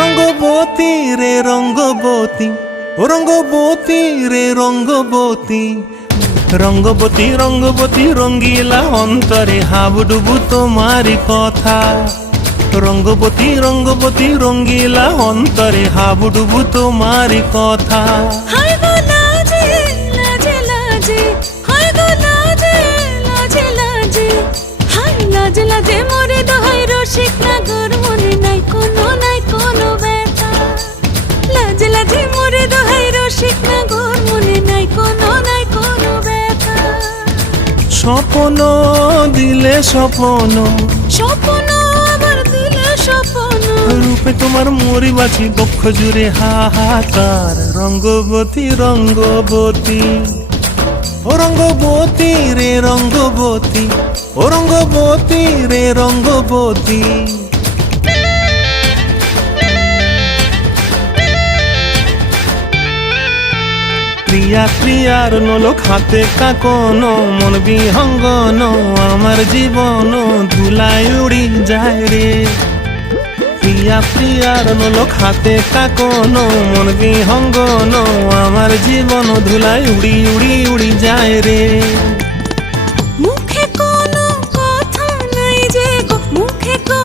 রঙ্গবতী রে রঙ্গবতী, ও রঙ্গবতী রে রঙ্গবতী, রঙ্গবতী রঙ্গবতী রঙ্গিলা অন্তরে হাবুডুবু তোমারি কথা। রঙ্গবতী রঙ্গবতী রঙ্গিলা অন্তরে হাবুডুবু তোমারি কথা। হায় গো লাজে লাজে লাজে, হায় গো লাজে লাজে লাজে, হায় লাজে লাজে মোরে দোহাই রসিক নাগর মনে নাই কোনো ব্যথা। লাজে লাজে মোরে দোহাই রসিক নাগর মনে নাই কোনো ব্যথা। স্বপ্ন দিলে স্বপ্ন, স্বপ্ন আবার দিলে স্বপ্ন, রূপে তোমার মরি বাছি বক্ষ জুড়ে হাহাকার। রঙ্গবতী রঙ্গবতী, ও রঙ্গবতী রে রঙ্গবতী, ও রঙ্গবতী রে রঙ্গবতী। প্রিয়া প্রিয়ার নলোক হাতে কাকন, মন বিহঙ্গন আমার জীবন ধুলায় উড়ি যায় রে। প্রিয়া প্রিয়ার নলোক হাতে কাকন, মন বিহঙ্গন আমার জীবন ধুলায় উড়ি উড়ি উড়ি যায় রে।